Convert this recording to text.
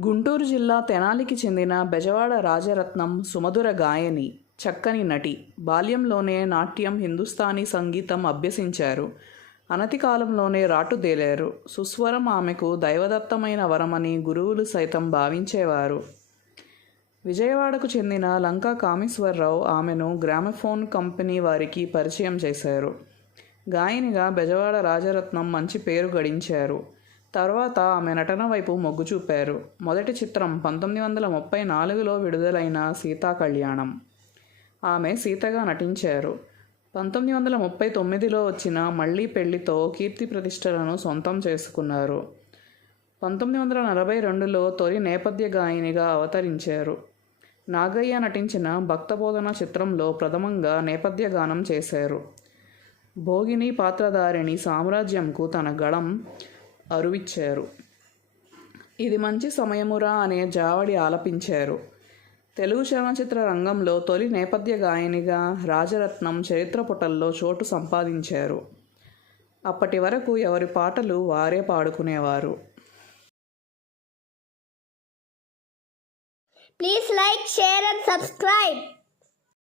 గుంటూరు జిల్లా తెనాలికి చెందిన బెజవాడ రాజరత్నం సుమధుర గాయని, చక్కని నటి. బాల్యంలోనే నాట్యం, హిందుస్థానీ సంగీతం అభ్యసించారు. అనతి కాలంలోనే రాటుదేలారు. సుస్వరం ఆమెకు దైవదత్తమైన వరమని గురువులు సైతం భావించేవారు. విజయవాడకు చెందిన లంకా కామేశ్వరరావు ఆమెను గ్రామఫోన్ కంపెనీ వారికి పరిచయం చేశారు. గాయనిగా బెజవాడ రాజరత్నం మంచి పేరు గడించారు. తర్వాత ఆమె నటన వైపు మొగ్గు చూపారు. మొదటి చిత్రం 1934లో విడుదలైన సీతాకళ్యాణం. ఆమె సీతగా నటించారు. 1939లో వచ్చిన మళ్ళీ పెళ్లితో కీర్తి ప్రతిష్టలను సొంతం చేసుకున్నారు. 1942లో తొలి నేపథ్య గాయనిగా అవతరించారు. నాగయ్య నటించిన భక్తబోధన చిత్రంలో ప్రథమంగా నేపథ్య గానం చేశారు. భోగిని పాత్రధారిణి సామ్రాజ్యంకు తన గళం అరువిచ్చారు. ఇది మంచి సమయమురా అనే జావడి ఆలపించారు. తెలుగు చలనచిత్ర రంగంలో తొలి నేపథ్య గాయనిగా రాజరత్నం చరిత్ర పుటల్లో చోటు సంపాదించారు. అప్పటి వరకు ఎవరి పాటలు వారే పాడుకునేవారు. Please like, share and subscribe.